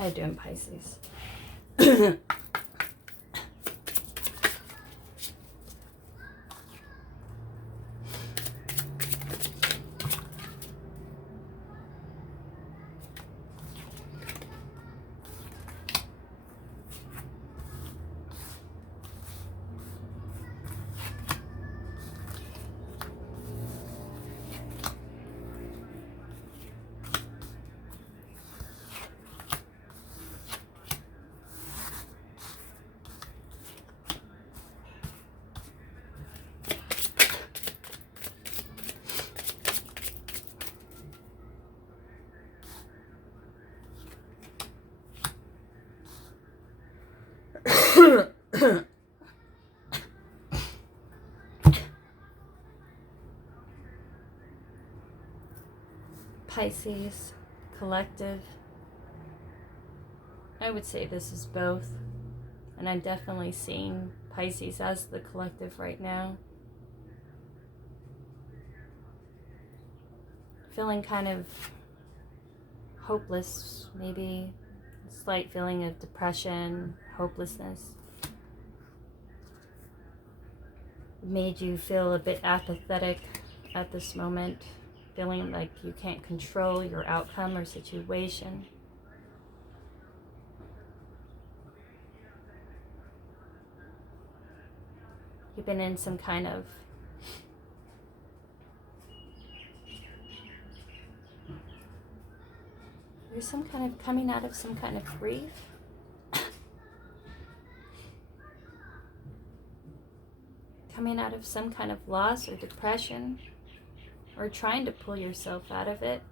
How you doing, Pisces? Pisces, collective. I would say this is both. And I'm definitely seeing Pisces as the collective right now. Feeling kind of hopeless, maybe a slight feeling of depression, hopelessness. Made you feel a bit apathetic at this moment, feeling like you can't control your outcome or situation. You've been in some kind of coming out of some kind of grief. Coming out of some kind of loss or depression, or trying to pull yourself out of it.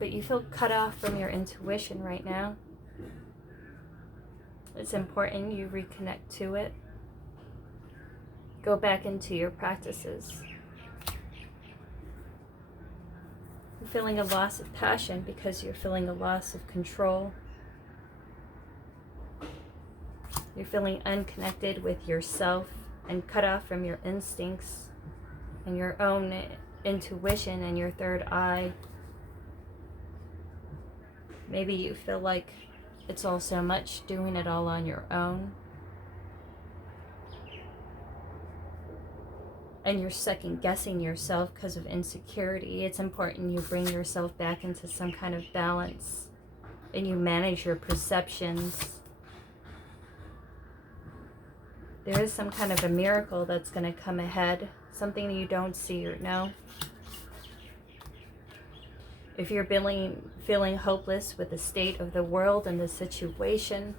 But you feel cut off from your intuition right now. It's important you reconnect to it. Go back into your practices. You're feeling a loss of passion because you're feeling a loss of control. You're feeling unconnected with yourself and cut off from your instincts and your own intuition and your third eye. Maybe you feel like it's all so much doing it all on your own. And you're second guessing yourself because of insecurity. It's important you bring yourself back into some kind of balance and you manage your perceptions. There is some kind of a miracle that's going to come ahead, something you don't see or know. If you're feeling hopeless with the state of the world and the situation,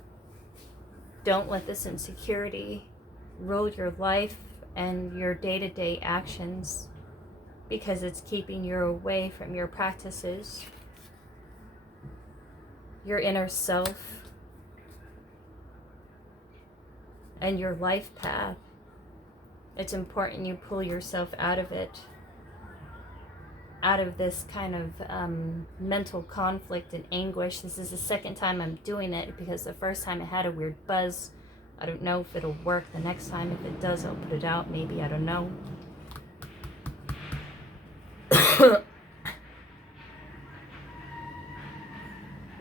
don't let this insecurity rule your life and your day-to-day actions, because it's keeping you away from your practices, your inner self, and your life path. It's important you pull yourself out of it, out of this kind of mental conflict and anguish. This is the second time I'm doing it because the first time I had a weird buzz. I don't know if it'll work the next time. If it does, I'll put it out. Maybe, I don't know.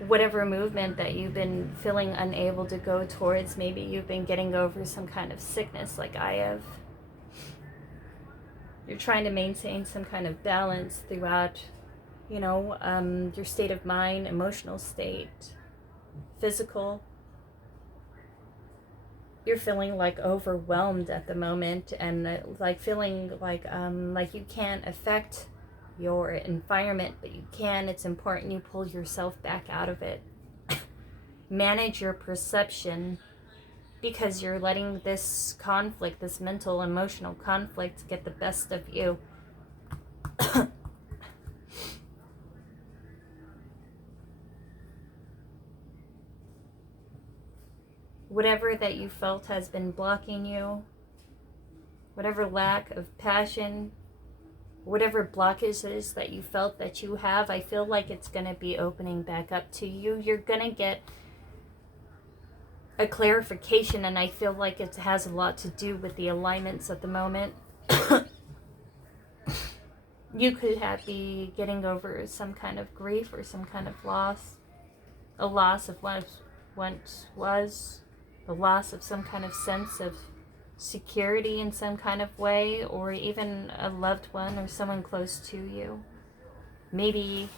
Whatever movement that you've been feeling unable to go towards, maybe you've been getting over some kind of sickness like I have. You're trying to maintain some kind of balance throughout, your state of mind, emotional state, physical. You're feeling like overwhelmed at the moment and like feeling like you can't affect your environment, but you can. It's important you pull yourself back out of it. Manage your perception, because you're letting this conflict, this mental, emotional conflict, get the best of you. Whatever that you felt has been blocking you, whatever lack of passion, whatever blockages that you felt that you have, I feel like it's going to be opening back up to you. You're going to get a clarification, and I feel like it has a lot to do with the alignments at the moment. You could be getting over some kind of grief or some kind of loss, a loss of what once was, a loss of some kind of sense of security in some kind of way, or even a loved one or someone close to you. Maybe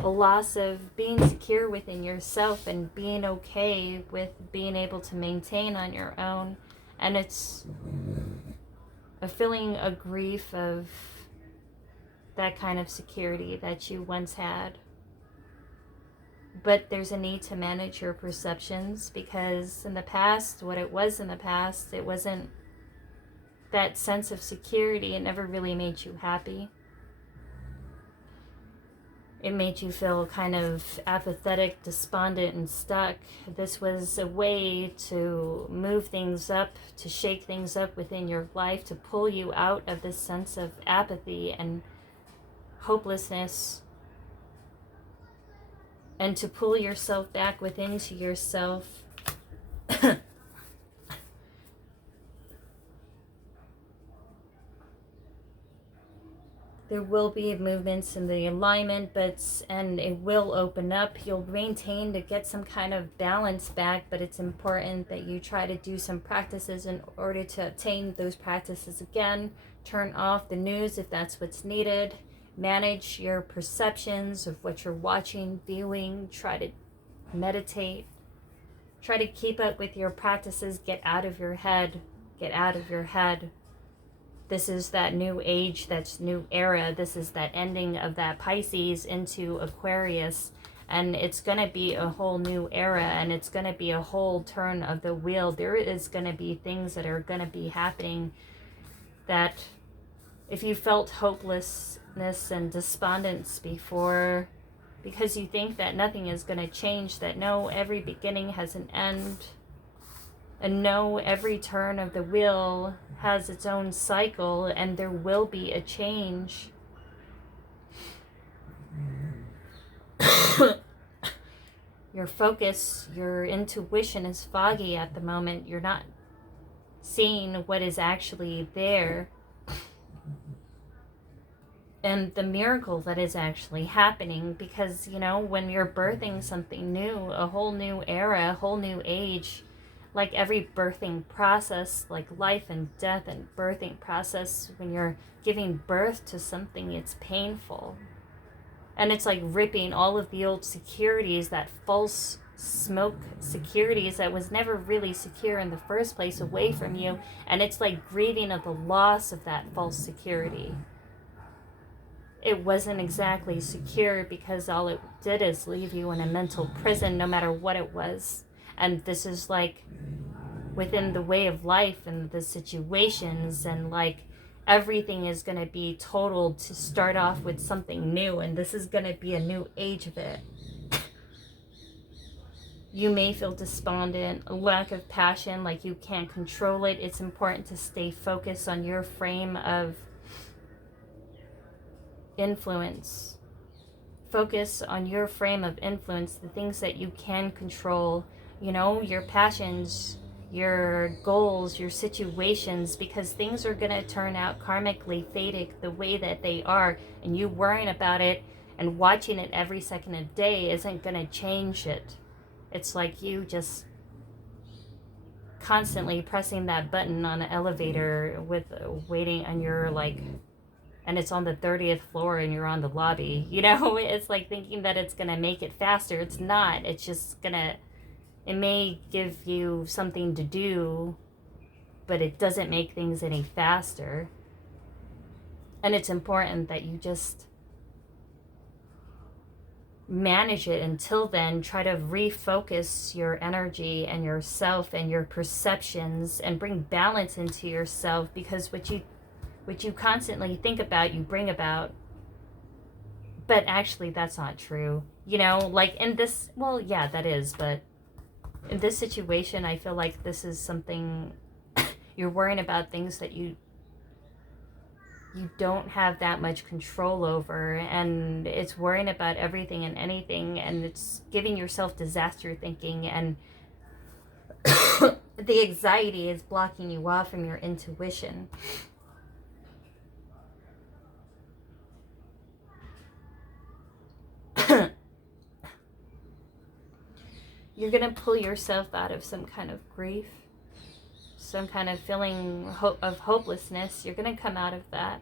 a loss of being secure within yourself and being okay with being able to maintain on your own. And it's a feeling, a grief of that kind of security that you once had. But there's a need to manage your perceptions, because in the past, what it was in the past, it wasn't that sense of security. It never really made you happy. It made you feel kind of apathetic, despondent, and stuck. This was a way to move things up, to shake things up within your life, to pull you out of this sense of apathy and hopelessness, and to pull yourself back within to yourself. There will be movements in the alignment, and it will open up. You'll maintain to get some kind of balance back, but it's important that you try to do some practices in order to obtain those practices again. Turn off the news if that's what's needed. Manage your perceptions of what you're watching, viewing. Try to meditate. Try to keep up with your practices. Get out of your head. Get out of your head. This is that new age, that's new era. This is that ending of that Pisces into Aquarius. And it's going to be a whole new era, and it's going to be a whole turn of the wheel. There is going to be things that are going to be happening that if you felt hopelessness and despondence before, because you think that nothing is going to change, that no, every beginning has an end. And no, every turn of the wheel has its own cycle, and there will be a change. Your focus, your intuition is foggy at the moment. You're not seeing what is actually there. And the miracle that is actually happening, because, you know, when you're birthing something new, a whole new era, a whole new age, like every birthing process, like life and death and birthing process, when you're giving birth to something, it's painful. And it's like ripping all of the old securities, that false smoke securities that was never really secure in the first place, away from you. And it's like grieving of the loss of that false security. It wasn't exactly secure, because all it did is leave you in a mental prison, no matter what it was. And this is like within the way of life and the situations, and like everything is going to be totaled to start off with something new, and this is going to be a new age of it. You may feel despondent, a lack of passion, like you can't control it. It's important to stay focused on your frame of influence. Focus on your frame of influence, the things that you can control, you know, your passions, your goals, your situations, because things are going to turn out karmically fated the way that they are, and you worrying about it and watching it every second of the day isn't going to change it. It's like you just constantly pressing that button on an elevator with waiting on your like, and it's on the 30th floor and you're on the lobby, you know. It's like thinking that it's going to make it faster. It's not. It's just going to, it may give you something to do, but it doesn't make things any faster. And it's important that you just manage it until then. Try to refocus your energy and yourself and your perceptions, and bring balance into yourself, because what you constantly think about, you bring about. But actually, that's not true. You know, like in this, well, yeah, that is, but in this situation, I feel like this is something you're worrying about, things that you don't have that much control over, and it's worrying about everything and anything, and it's giving yourself disaster thinking, and the anxiety is blocking you off from your intuition. You're going to pull yourself out of some kind of grief, some kind of feeling of hopelessness. You're going to come out of that.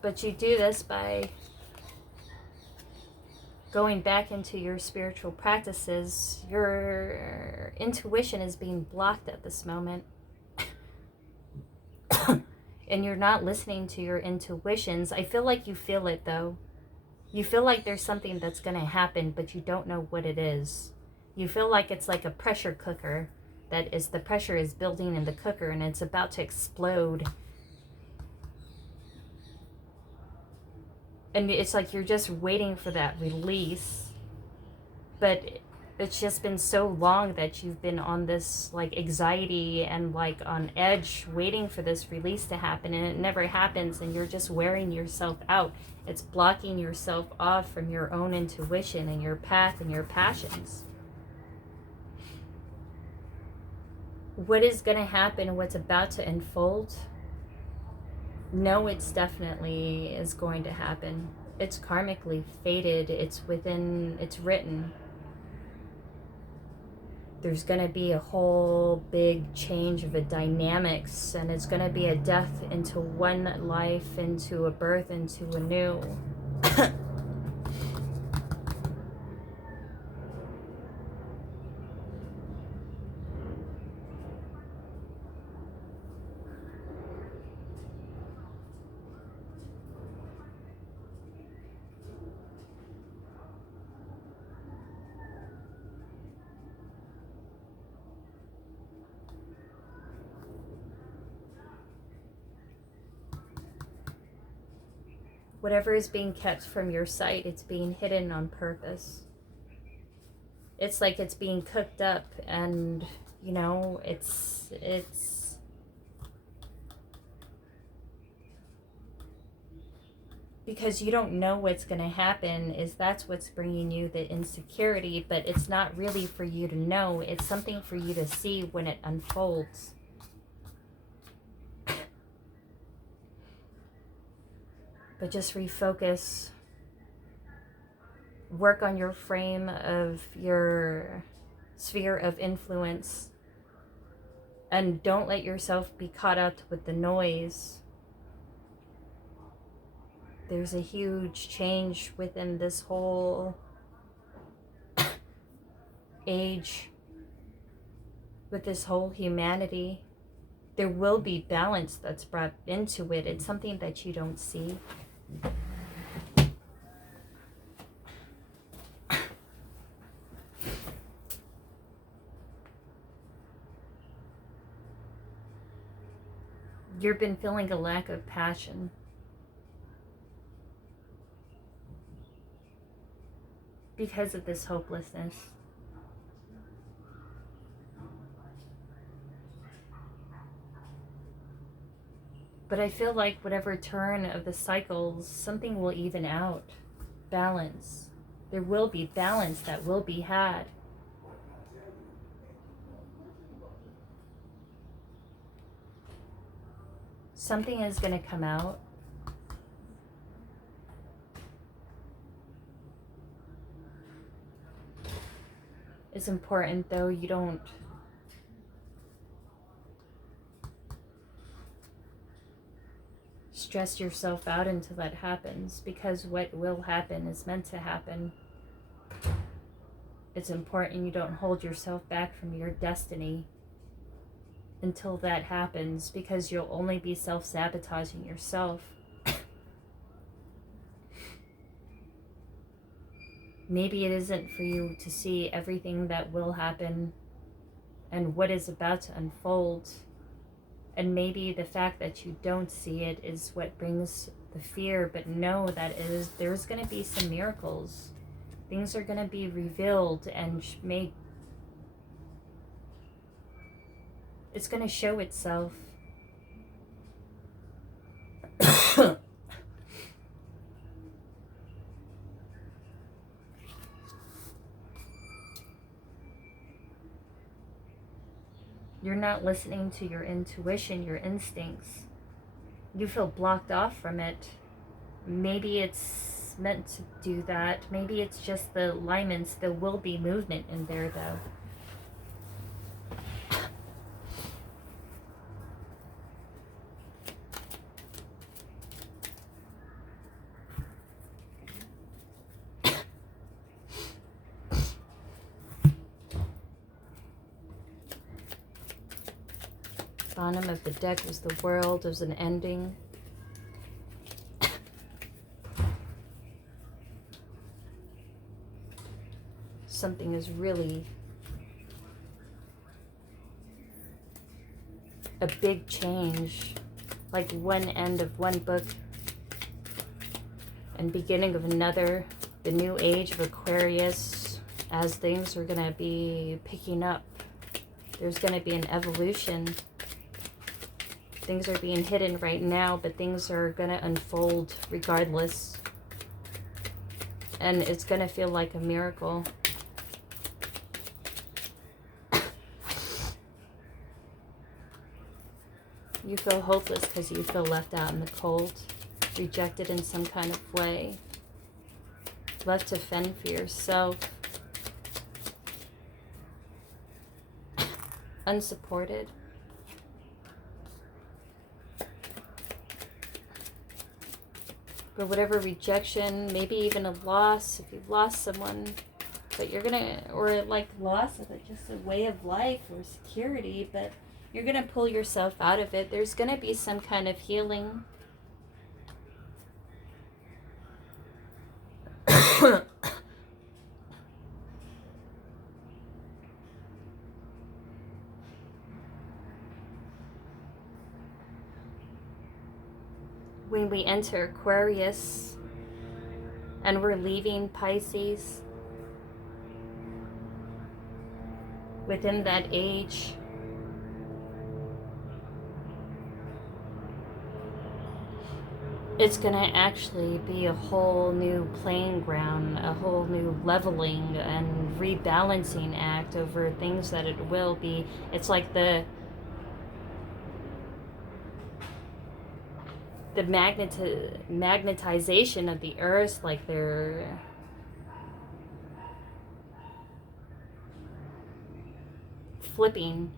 But you do this by going back into your spiritual practices. Your intuition is being blocked at this moment. And you're not listening to your intuitions. I feel like you feel it though. You feel like there's something that's going to happen, but you don't know what it is. You feel like it's like a pressure cooker that is, the pressure is building in the cooker and it's about to explode. And it's like you're just waiting for that release. But it's just been so long that you've been on this like anxiety and like on edge waiting for this release to happen, and it never happens, and you're just wearing yourself out. It's blocking yourself off from your own intuition and your path and your passions. What is going to happen, what's about to unfold? No, it's definitely is going to happen. It's karmically fated. It's written. There's going to be a whole big change of the dynamics, and it's going to be a death into one life, into a birth, into a new. Whatever is being kept from your sight, it's being hidden on purpose. It's like it's being cooked up, and you know, it's because you don't know what's going to happen. That's what's bringing you the insecurity, but it's not really for you to know. It's something for you to see when it unfolds. But just refocus. Work on your frame of your sphere of influence. And don't let yourself be caught up with the noise. There's a huge change within this whole age, with this whole humanity. There will be balance that's brought into it. It's something that you don't see. You've been feeling a lack of passion. Because of this hopelessness. But I feel like whatever turn of the cycles, something will even out. Balance. There will be balance that will be had. Something is going to come out. It's important though you don't stress yourself out until that happens, because what will happen is meant to happen. It's important you don't hold yourself back from your destiny until that happens, because you'll only be self-sabotaging yourself. Maybe it isn't for you to see everything that will happen and what is about to unfold. And maybe the fact that you don't see it is what brings the fear. But know that there's going to be some miracles. Things are going to be revealed and it's going to show itself. You're not listening to your intuition, your instincts. You feel blocked off from it. maybe it's meant to do that. Maybe it's just the alignments. There will be movement in there, though. Bottom of the deck was the World. It was an ending. Something is really a big change, like one end of one book and beginning of another. The new age of Aquarius, as things are going to be picking up. There's going to be an evolution. Things are being hidden right now, but things are going to unfold regardless. And it's going to feel like a miracle. You feel hopeless because you feel left out in the cold, rejected in some kind of way, left to fend for yourself, unsupported. Or whatever rejection, maybe even a loss, if you've lost someone, but you're gonna, or like loss of it, just a way of life or security, but you're gonna pull yourself out of it. There's gonna be some kind of healing. When we enter Aquarius and we're leaving Pisces, within that age, it's going to actually be a whole new playing ground, a whole new leveling and rebalancing act over things that it will be. It's like the magnetization of the earth, like they're flipping.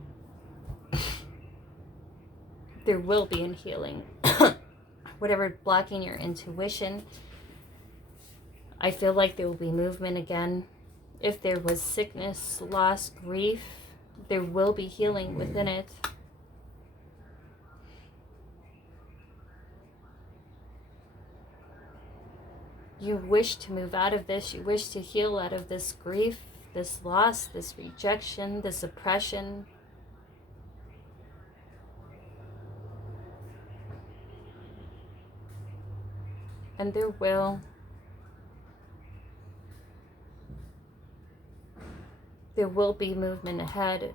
There will be a healing. Whatever blocking your intuition, I feel like there will be movement again. If there was sickness, loss, grief, there will be healing within it. You wish to move out of this. You wish to heal out of this grief, this loss, this rejection, this oppression. And there will. There will be movement ahead.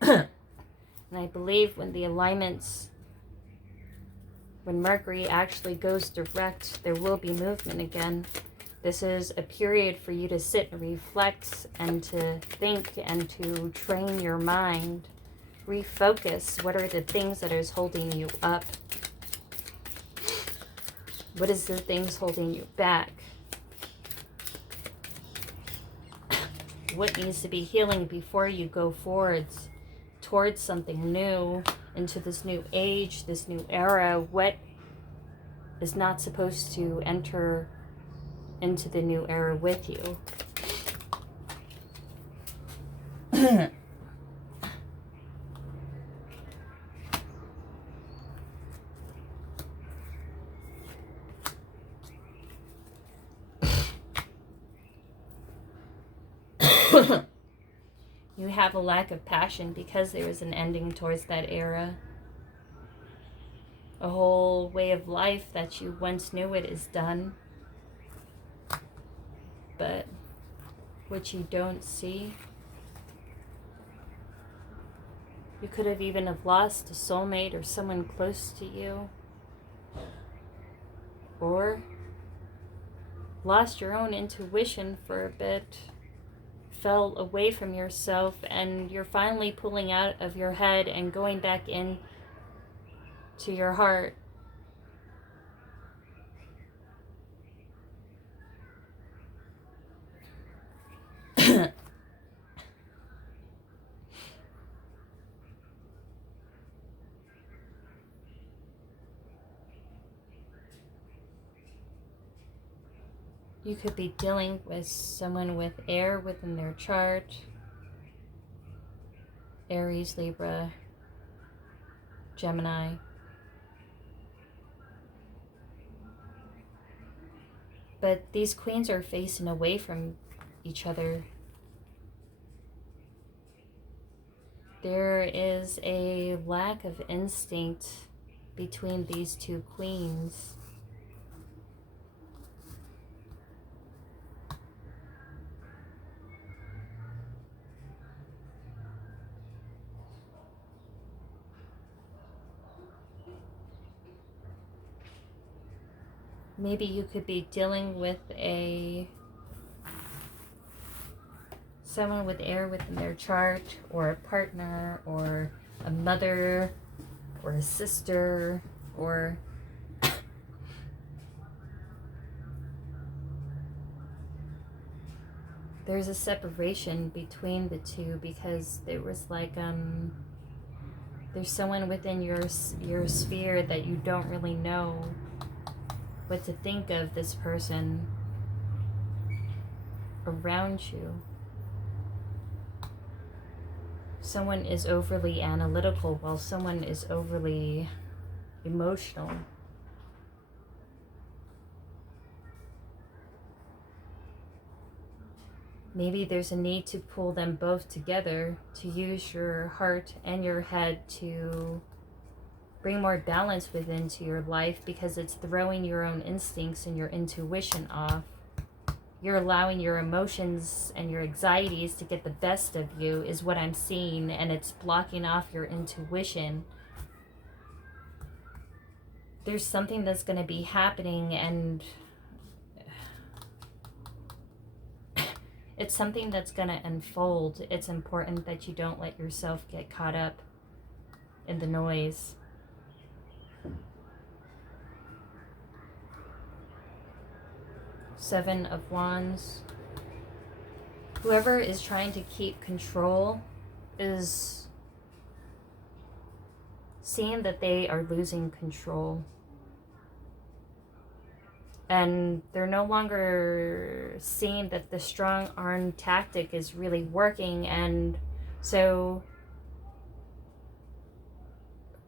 And I believe when the alignments, when Mercury actually goes direct, there will be movement again. This is a period for you to sit and reflect and to think and to train your mind. Refocus. What are the things that is holding you up? What is the things holding you back? What needs to be healing before you go forwards towards something new, into this new age, this new era? What is not supposed to enter into the new era with you? You have a lack of passion because there was an ending towards that era. A whole way of life that you once knew it is done. But what you don't see, you could have even have lost a soulmate or someone close to you. Or lost your own intuition for a bit. Fell away from yourself, and you're finally pulling out of your head and going back in to your heart. You could be dealing with someone with air within their chart. Aries, Libra, Gemini. But these queens are facing away from each other. There is a lack of instinct between these two queens. Maybe you could be dealing with someone with air within their chart, or a partner, or a mother, or a sister, or there's a separation between the two, because there was like there's someone within your sphere that you don't really know what to think of this person around you. Someone is overly analytical while someone is overly emotional. Maybe there's a need to pull them both together, to use your heart and your head to bring more balance within to your life, because it's throwing your own instincts and your intuition off. You're allowing your emotions and your anxieties to get the best of you, is what I'm seeing, and it's blocking off your intuition. There's something that's going to be happening, and it's something that's going to unfold. It's important that you don't let yourself get caught up in the noise. Seven of Wands. Whoever is trying to keep control is seeing that they are losing control. And they're no longer seeing that the strong arm tactic is really working. And so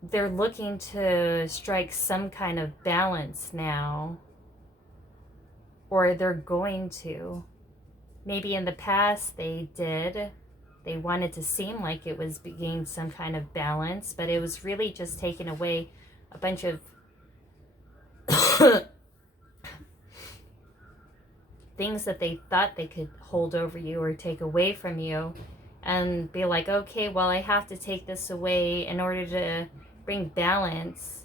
they're looking to strike some kind of balance now. Or they're going to. Maybe in the past they did. They wanted to seem like it was being some kind of balance, but it was really just taking away a bunch of things that they thought they could hold over you or take away from you, and be like, okay, well, I have to take this away in order to bring balance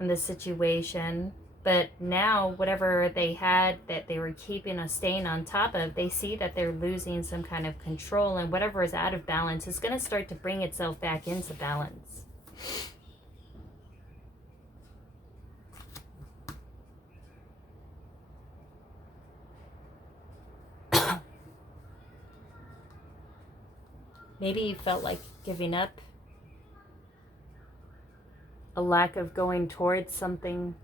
in the situation. But now, whatever they had that they were keeping or staying on top of, they see that they're losing some kind of control, and whatever is out of balance is going to start to bring itself back into balance. Maybe you felt like giving up, a lack of going towards something.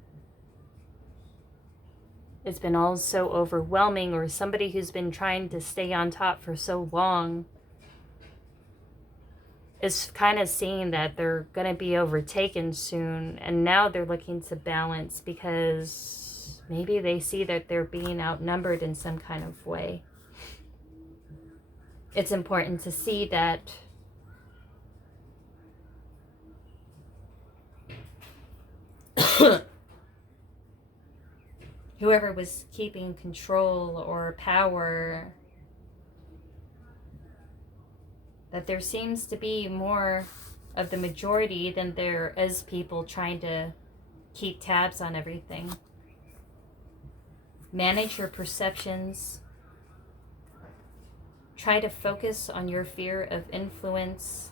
It's been all so overwhelming, or somebody who's been trying to stay on top for so long is kind of seeing that they're going to be overtaken soon, and now they're looking to balance because maybe they see that they're being outnumbered in some kind of way. It's important to see that whoever was keeping control or power, that there seems to be more of the majority than there is people trying to keep tabs on everything. Manage your perceptions. Try to focus on your fear of influence.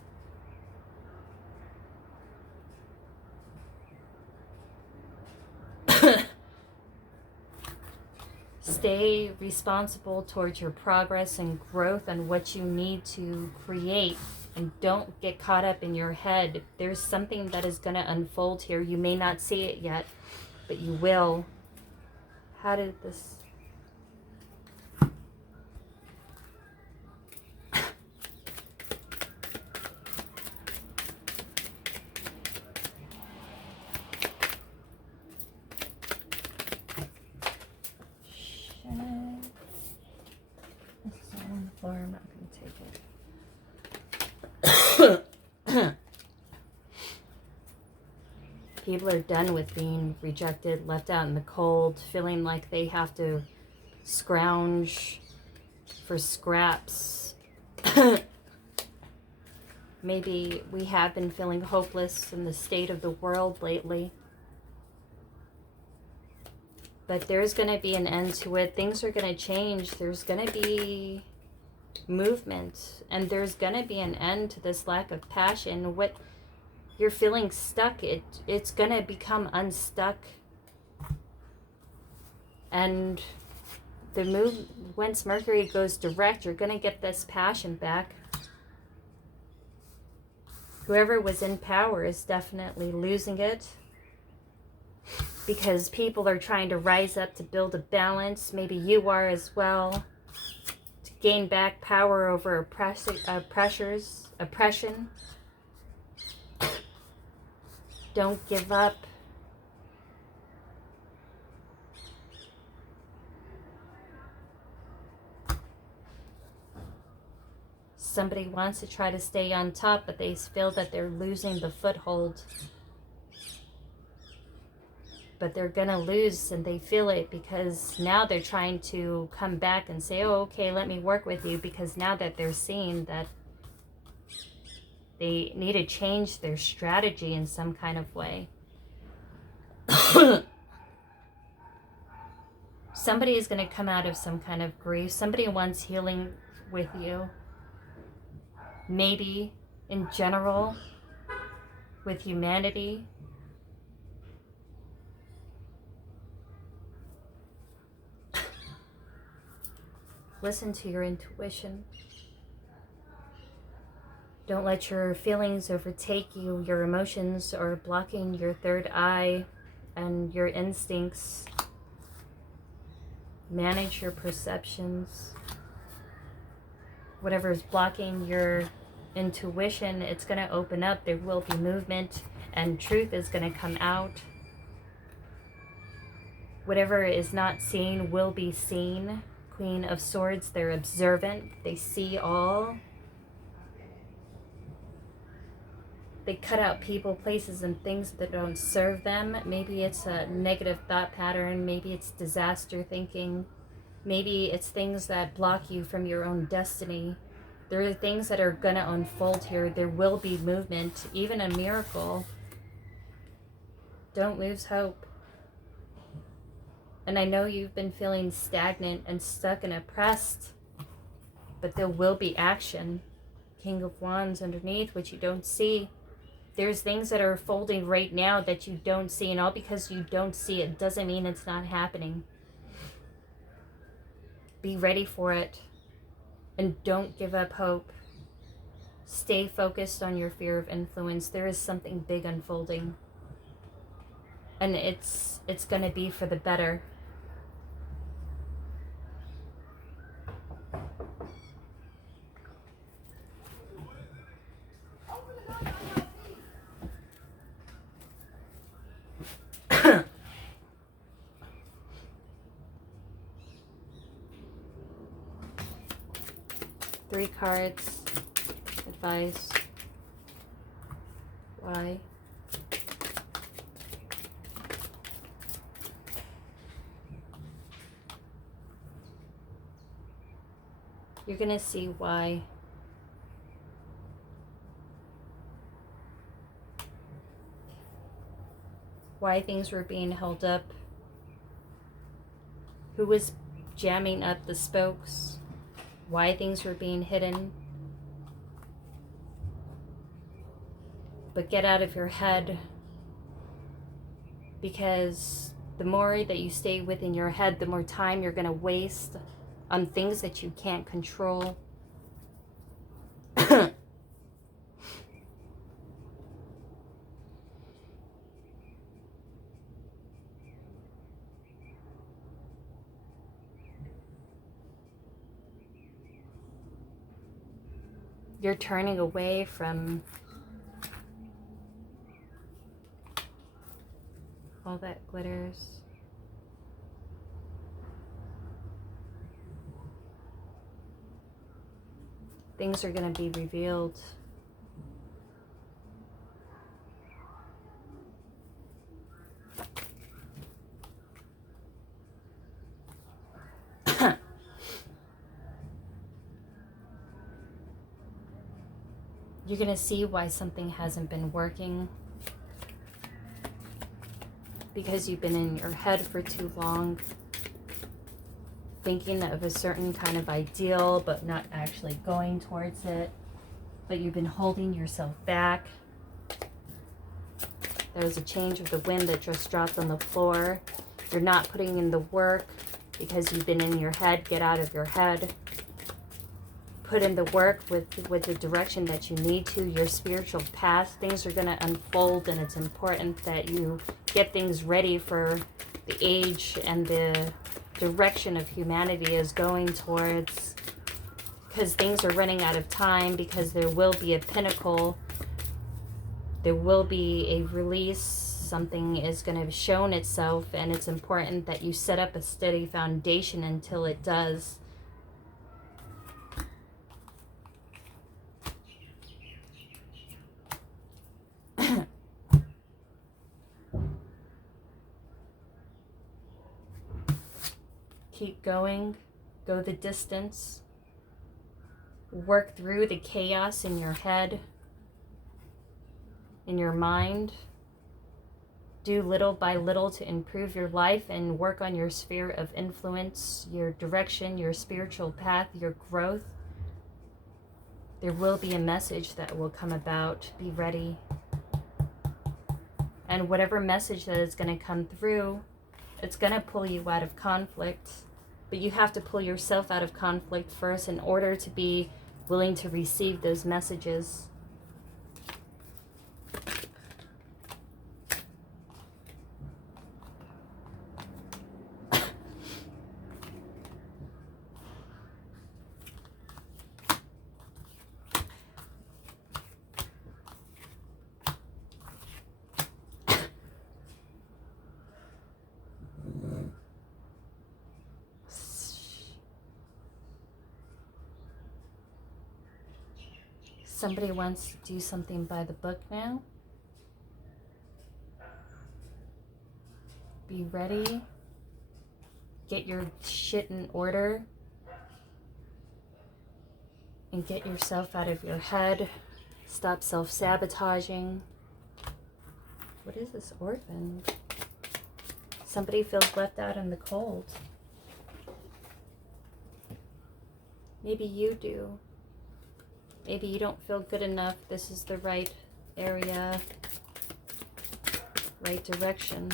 Stay responsible towards your progress and growth and what you need to create, and don't get caught up in your head. There's something that is going to unfold here. You may not see it yet, but you will. How did this... This is all on the floor. I'm not going to take it. People are done with being rejected, left out in the cold, feeling like they have to scrounge for scraps. Maybe we have been feeling hopeless in the state of the world lately. But there's going to be an end to it. Things are going to change. There's going to be movement. And there's going to be an end to this lack of passion. What you're feeling stuck, it's going to become unstuck. And once Mercury goes direct, you're going to get this passion back. Whoever was in power is definitely losing it. Because people are trying to rise up to build a balance. Maybe you are as well. To gain back power over oppression. Don't give up. Somebody wants to try to stay on top, but they feel that they're losing the foothold. But they're going to lose, and they feel it, because now they're trying to come back and say, oh, okay, let me work with you, because now that they're seeing that they need to change their strategy in some kind of way. Somebody is going to come out of some kind of grief. Somebody wants healing with you. Maybe in general, with humanity. Listen to your intuition. Don't let your feelings overtake you. Your emotions are blocking your third eye and your instincts. Manage your perceptions. Whatever is blocking your intuition, it's going to open up. There will be movement, and truth is going to come out. Whatever is not seen will be seen. Queen of Swords, they're observant. They see all. They cut out people, places, and things that don't serve them. Maybe it's a negative thought pattern. Maybe it's disaster thinking. Maybe it's things that block you from your own destiny. There are things that are going to unfold here. There will be movement, even a miracle. Don't lose hope. And I know you've been feeling stagnant and stuck and oppressed, but there will be action. King of Wands underneath, which you don't see. There's things that are folding right now that you don't see, and all because you don't see it doesn't mean it's not happening. Be ready for it, and don't give up hope. Stay focused on your sphere of influence. There is something big unfolding, and it's going to be for the better. Three cards. Advice. Why? You're going to see why. Why things were being held up. Who was jamming up the spokes. Why things were being hidden. But get out of your head, because the more that you stay within your head, the more time you're going to waste on things that you can't control. You're turning away from all that glitters. Things are going to be revealed. You're going to see why something hasn't been working. Because you've been in your head for too long, thinking of a certain kind of ideal, but not actually going towards it. But you've been holding yourself back. There's a change of the wind that just dropped on the floor. You're not putting in the work because you've been in your head. Get out of your head. Put in the work with the direction that you need to, your spiritual path. Things are going to unfold, and it's important that you get things ready for the age and the direction of humanity is going towards, because things are running out of time, because there will be a pinnacle, there will be a release, something is going to have shown itself, and it's important that you set up a steady foundation until it does. Keep going, go the distance, work through the chaos in your head, in your mind. Do little by little to improve your life and work on your sphere of influence, your direction, your spiritual path, your growth. There will be a message that will come about. Be ready. And whatever message that is going to come through, it's going to pull you out of conflict. But you have to pull yourself out of conflict first in order to be willing to receive those messages. Somebody wants to do something by the book now. Be ready. Get your shit in order. And get yourself out of your head. Stop self-sabotaging. What is this orphan? Somebody feels left out in the cold. Maybe you do. Maybe you don't feel good enough. This is the right area, right direction.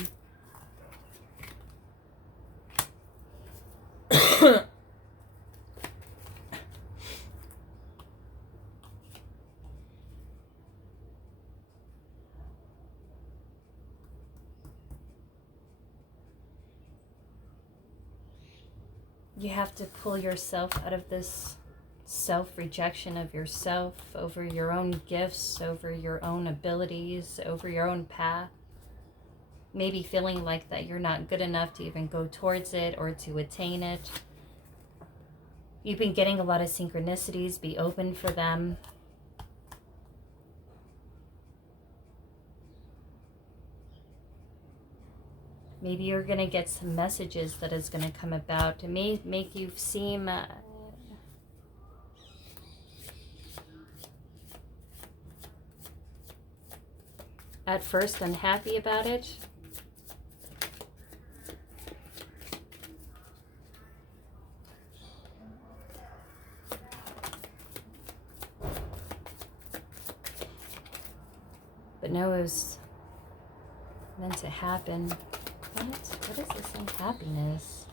You have to pull yourself out of this self-rejection of yourself, over your own gifts, over your own abilities, over your own path. Maybe feeling like that you're not good enough to even go towards it or to attain it. You've been getting a lot of synchronicities. Be open for them. Maybe you're going to get some messages that is going to come about. It may make you seem at first unhappy about it. But no, it was meant to happen. What is this unhappiness?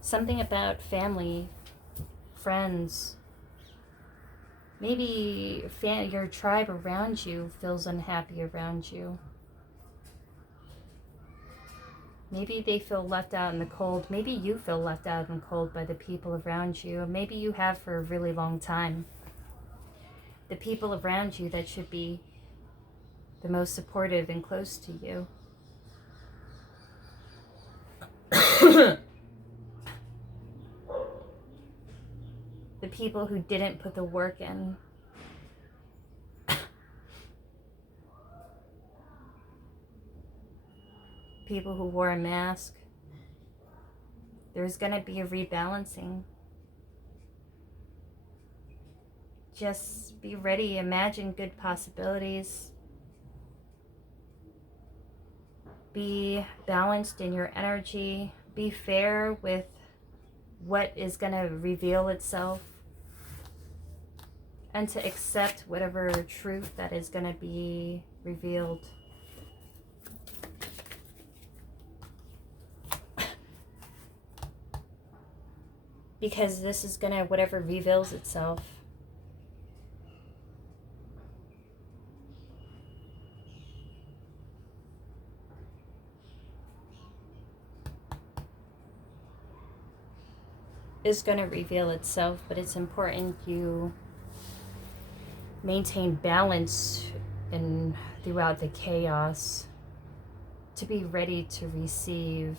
Something about family, friends. Maybe your tribe around you feels unhappy around you. Maybe they feel left out in the cold. Maybe you feel left out in the cold by the people around you. Maybe you have for a really long time. The people around you that should be the most supportive and close to you. The people who didn't put the work in. People who wore a mask. There's going to be a rebalancing. Just be ready. Imagine good possibilities. Be balanced in your energy. Be fair with what is going to reveal itself. And to accept whatever truth that is going to be revealed. Because this is going to, whatever reveals itself, is going to reveal itself, but it's important you maintain balance throughout the chaos to be ready to receive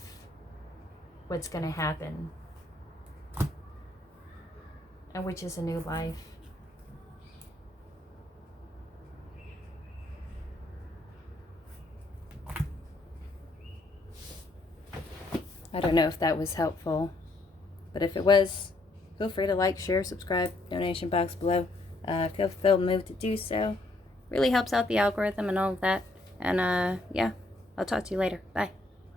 what's going to happen, and which is a new life. I don't know if that was helpful, but if it was, feel free to like, share, subscribe, donation box below. Feel moved to do so. Really helps out the algorithm and all of that. And yeah, I'll talk to you later. Bye.